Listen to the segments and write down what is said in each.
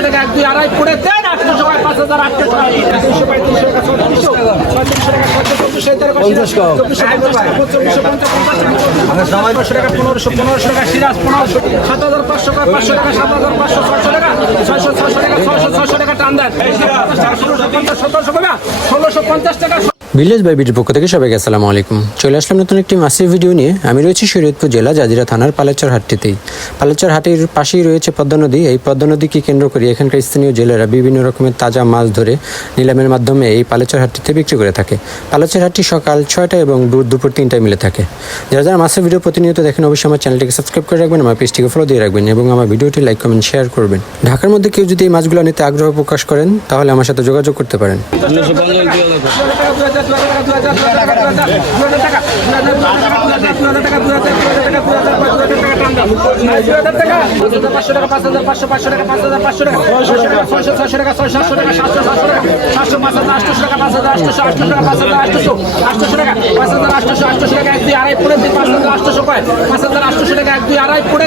আঠারোশো টাকা এক দুই আড়াই পড়ে দেন আটশো টাকা পাঁচ হাজার আটশো তিনশো পঁয়ত্রিশশো টাকা ছত্রিশশো ছত্রিশশো টাকা ছত্রিশ তেরো। চব্বিশশো চব্বিশশো পঞ্চাশ পঞ্চাশ টাকা পনেরোশো পনেরোশো টাকা সিরাজ পনেরোশো সাত হাজার পাঁচশো টাকা পাঁচশো টাকা সাত হাজার পাঁচশো ছশো টাকা ছয়শো ছশো টাকা ছয়শো ছশো টাকা টান দেন। পঞ্চাশ সতেরোশো টাকা ষোলোশো পঞ্চাশ টাকা ভিলেজ বাই বিটির পক্ষ থেকে সবাইকে আসসালামু আলাইকুম। চলে আসলাম নতুন একটি মাসিভ ভিডিও নিয়ে। আমি রয়েছি শরীয়তপুর জেলা জাজিরা থানার পালেচর হাটটিতেই। পালেচর হাটের পাশেই রয়েছে পদ্মা নদী। এই পদ্মা নদীকে কেন্দ্র করে এখানকার স্থানীয় জেলেরা বিভিন্ন রকমের তাজা মাছ ধরে নিলামের মাধ্যমে এই পালেচর হাটটিতে বিক্রি করে থাকে। পালেচর হাটটি সকাল ছয়টা এবং দুপুর তিনটায় মিলে থাকে। যারা যারা মাসের ভিডিও প্রতিনিয়ত দেখেন, অবশ্যই আমার চ্যানেলটিকে সাবস্ক্রাইব করে রাখবেন, আমার পেজটিকে ফলো দিয়ে রাখবেন এবং আমার ভিডিওটি লাইক কমেন্ট শেয়ার করবেন। ঢাকার মধ্যে কেউ যদি এই মাছগুলো নিতে আগ্রহ প্রকাশ করেন, তাহলে আমার সাথে যোগাযোগ করতে পারেন। পাঁচশো টাকা পাঁচ হাজার পাঁচশো পাঁচশো টাকা পাঁচ হাজার পাঁচশো টাকা ছয়শো টাকা ছয়শো ছয়শো টাকা ছয় সাতশো টাকা সাতশো সাতশো টাকা সাতশো পাঁচ হাজার আটশোশো টাকা পাঁচ হাজার আটশোশো আটশো টাকা পাঁচ হাজার আটশোশো আটশোশো টাকা পাঁচ হাজার আটশোশো আটশোশো টাকা এক দুই আড়াই দিন পাঁচ হাজার আটশোশো পায় পাঁচ হাজার আটশোশো টাকা এক দুই আড়াই পড়ে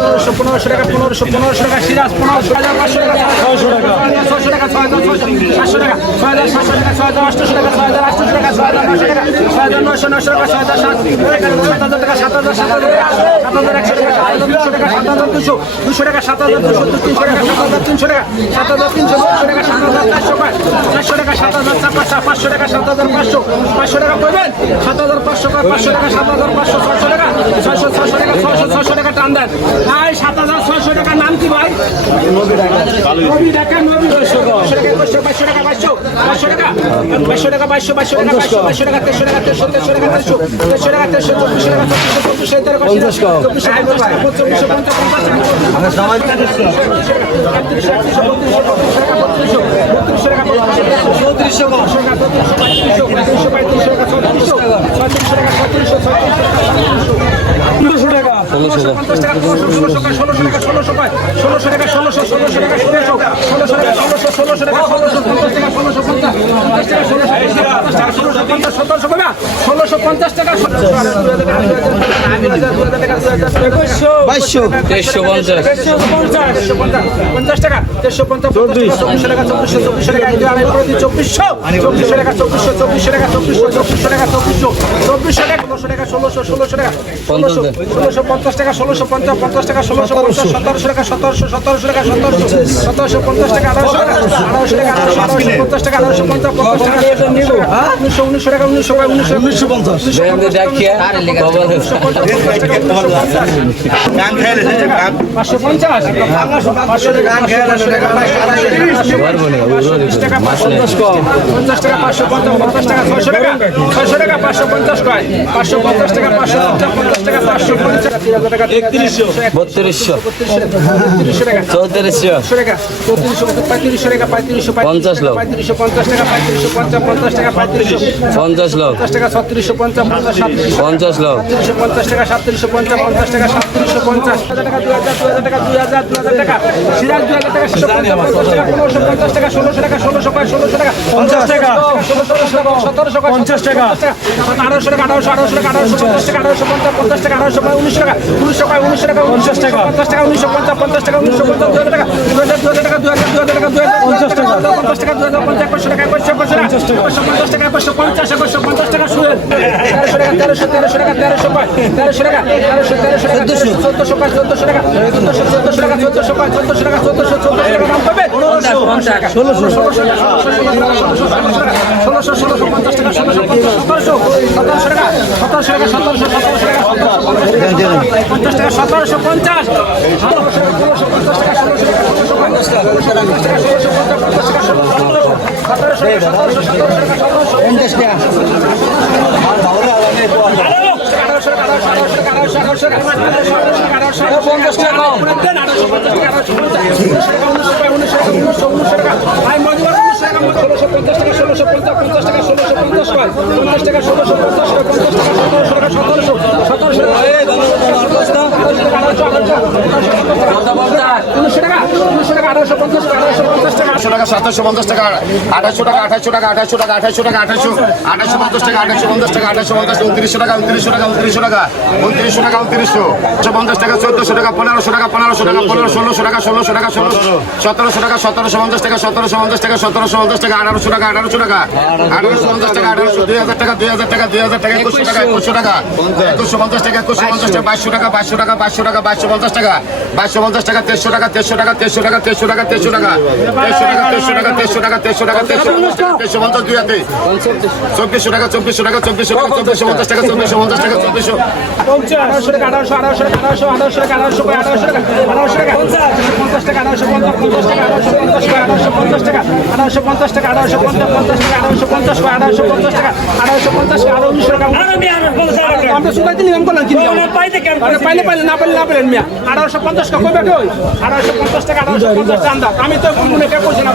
পনেরোশো পনেরোশো টাকা পনেরোশো পনেরোশো টাকা সিরাজ পনেরোশো হাজার পাঁচশো টাকা ছয়শো টাকা ছয়শো টাকা ছয় হাজার সাতশো টাকা ছয় হাজার সাতশো টাকা ছয় হাজার আটশোশো টাকা ছয় হাজার আটশোশো টাকা ছয় হাজার নশো টাকা ছয় হাজার নশো টাকা ছয় হাজার সাত হাজার টাকা সাত হাজার সাত হাজার সাত একশো টাকা দুশো টাকা সাত হাজার দুশো দুশো টাকা সাত হাজার দুশো তিনশো টাকা হাজার তিনশো টাকা সাত হাজার তিনশো তিনশো টাকা সাত হাজার চারশো চারশো টাকা সাত হাজার চার পাঁচশো টাকা সাত হাজার পাঁচশো পাঁচশো টাকা সাত হাজার পাঁচশো পাঁচশো টাকা সাত হাজার পাঁচশো ছয়শো টাকা টাকা ছয়শো ছয়শো টাকা টান দেন ভাই সাত হাজার ছয়শো টাকার নাম কি ভাই নবী টাকা নবী বাইশশো টাকা বাইশশো টাকা বাইশশো বাইশশো টাকা বাইশশো টাকা বাইশশো বাইশশো টাকা বাইশশো বাইশশো টাকা তেরোশো টাকা তেরোশো তেরোশো টাকা তেরোশো তেরোশো টাকা তেরোশো চব্বিশশো টাকা চব্বিশশো তেরো চব্বিশশো চব্বিশশো চব্বিশশো পঞ্চাশ পঞ্চাশ চৌত্রিশশো টাকা পঁয়ত্রিশশো পঁয়ত্রিশশো পঁয়ত্রিশশো টাকা ছত্রিশশো ছয়ত্রিশশো টাকা ছত্রিশশো ছত্রিশশো টাকা ষোলোশো পঞ্চাশ টাকা ষোলোশো ষোলোশো টাকা ষোলোশো টাকা ষোলোশো টাকা ষোলোশো ষোলোশো টাকা ষোলোশো ষোলোশো টাকা ষোলোশো টাকা ষোলোশো পঞ্চাশ টাকা ষোলোশো পঞ্চাশ। টাকা ষোলোশো পঞ্চাশ টাকা ষোলোশো পঞ্চাশ সতেরোশো টাকা ষোলোশো পঞ্চাশ। টাকা বাইশশো তেইশশো পঞ্চাশ পঞ্চাশ টাকা দেড়শো পঞ্চাশ চব্বিশশো টাকা চব্বিশশো চব্বিশশো টাকা চব্বিশশো চব্বিশশো টাকা চব্বিশশো চব্বিশশো টাকা চব্বিশশো চব্বিশশো টাকা চব্বিশশো চব্বিশশো টাকা ষোলোশো টাকা ষোলোশো ষোলোশো টাকা ষোলোশো পঞ্চাশ টাকা ষোলোশো পঞ্চাশ পঞ্চাশ টাকা ষোলোশো পঞ্চাশ সতেরোশো টাকা সতেরোশো সতেরোশো টাকা সতেরোশো সতেরোশো পঞ্চাশ টাকা আঠারোশো টাকা আঠারোশো টাকা পঞ্চাশ টাকা আঠারোশো পঞ্চাশ টাকা উনিশশো উনিশশো টাকা উনিশশো দেখিয়ে পাঁচশো পঞ্চাশ পাঁচশো টাকা টাকা পঞ্চাশ টাকা পাঁচশো পঞ্চাশ টাকা ছয়শো টাকা ছয়শো টাকা পাঁচশো পঞ্চাশ কয় পাঁচশো পঞ্চাশ টাকা পাঁচশো পঞ্চাশ টাকা পাঁচশো পঞ্চাশ টাকা একত্রিশশো টাকা চৌত্রিশশো টাকা চৌত্রিশশো পঁয়ত্রিশশো টাকা পঁয়ত্রিশশো পঞ্চাশ লোক। পঁয়ত্রিশশো পঞ্চাশ টাকা পঁয়ত্রিশশো পঞ্চাশ পঞ্চাশ টাকা পঁয়ত্রিশশো পঞ্চাশ লোক পঞ্চাশ টাকা ছত্রিশশো পঞ্চাশ পঞ্চাশ সাতত্রিশশো পঞ্চাশ লোক সাতত্রিশশো পঞ্চাশ টাকা সাতত্রিশশো পঞ্চাশ পঞ্চাশ টাকা সাতত্রিশশো পঞ্চাশ টাকা দুই হাজার দুই হাজার টাকা দুই হাজার দুই হাজার টাকা সিরাজ দুই হাজার টাকা ষোলো পনেরোশো পঞ্চাশ টাকা ষোলোশো টাকা পায় ষোলোশো টাকা। পঞ্চাশ টাকা। টাকা সতেরোশো পঞ্চাশ টাকা। আঠারোশো টাকা আঠারোশো আঠারোশো টাকা আঠারোশো পঞ্চাশ টাকা আঠারোশো পঞ্চাশ পঞ্চাশ টাকা আঠারোশো উনিশশো টাকা উনিশশো পায় উনিশশো টাকা পঞ্চাশ টাকা। পঞ্চাশ টাকা উনিশশো পঞ্চাশ পঞ্চাশ টাকা উনিশশো পঞ্চাশ হাজার টাকা দুই হাজার দুই হাজার টাকা দুই হাজার দুই হাজার টাকা দুই হাজার পঞ্চাশ টাকা। পঞ্চাশ টাকা দুই হাজার পঞ্চাশ একশো টাকা একশো একশো টাকা একশো পঞ্চাশ টাকা। একশো পঞ্চাশ একশো পঞ্চাশ টাকা শুয়ে তেরোশো টাকা তেরোশো তেরোশো টাকা তেরোশো পায় তেরোশো টাকা তেরোশো তেরোশো টাকা চোদ্দশো। চোদ্দশো পায় চোদ্দশো টাকা চোদ্দশো চোদ্দশো টাকা চোদ্দশো টাকা চোদ্দশো চোদ্দশো টাকা দাম পাবে। সতেরোশো পঞ্চাশ পঞ্চাশ টাকা পঞ্চাশ টাকা ました。আঠারোশো টাকা সাতাশশো পঞ্চাশ টাকা আঠাশশো টাকা আঠাশশো টাকা আঠাশশো টাকা আঠাশশো টাকা আঠাশশো আঠাশশো পঞ্চাশ টাকা আঠাশশো পঞ্চাশ টাকা আঠাশশো পঞ্চাশ উনত্রিশশো টাকা উনত্রিশশো টাকা উনত্রিশশো টাকা উনত্রিশশো টাকা উনত্রিশশো একশো পঞ্চাশ টাকা চোদ্দশো টাকা পনেরোশো টাকা পনেরোশো টাকা পনেরো ষোলোশো টাকা ষোলোশো টাকা ষোলোশো সতেরোশো টাকা সতেরোশো পঞ্চাশ টাকা সতেরোশো পঞ্চাশ টাকা সতেরোশো পঞ্চাশ টাকা আঠারোশো টাকা আঠারোশো টাকা আঠারোশো পঞ্চাশ টাকা আঠারোশো দুই হাজার টাকা দুই হাজার টাকা দুই হাজার টাকা একুশশো টাকা একুশশো টাকা একুশশো পঞ্চাশ টাকা একুশশো পঞ্চাশ টাকা বাইশশো টাকা বাইশশো টাকা বাইশশো টাকা বাইশশো পঞ্চাশ টাকা বাইশশো পঞ্চাশ টাকা তেরোশো টাকা তেরোশো টাকা তেরোশো টাকা তেরোশো টাকা তেরোশো টাকা তেরোশো টাকা তেরোশো টাকা তেরোশো টাকা তেরোশো টাকা তেরোশো পঞ্চাশ দুই হাতে চব্বিশশো টাকা চব্বিশশো টাকা চব্বিশশো টাকা চব্বিশশো পঞ্চাশ টাকা চব্বিশশো পঞ্চাশ টাকা চব্বিশশো আঠারোশো টাকা আঠারোশো আঠারোশো টাকা আঠারোশো টাকা আঠারোশো টাকা আঠারোশো টাকা আঠারোশো টাকা পঞ্চাশ টাকা আঠারোশো পঞ্চাশ পঞ্চাশ টাকা আঠারোশো পঞ্চাশ টাকা আঠারোশো পঞ্চাশ টাকা আঠারোশো পাইলে পাইলে না পাইলে না পাইলেন মিয়া আঠারোশো পঞ্চাশ টাকা কই বেটো আঠারোশো পঞ্চাশ টাকা আঠারোশো পঞ্চাশ আন্দাজ। আমি তো মনে করছি না।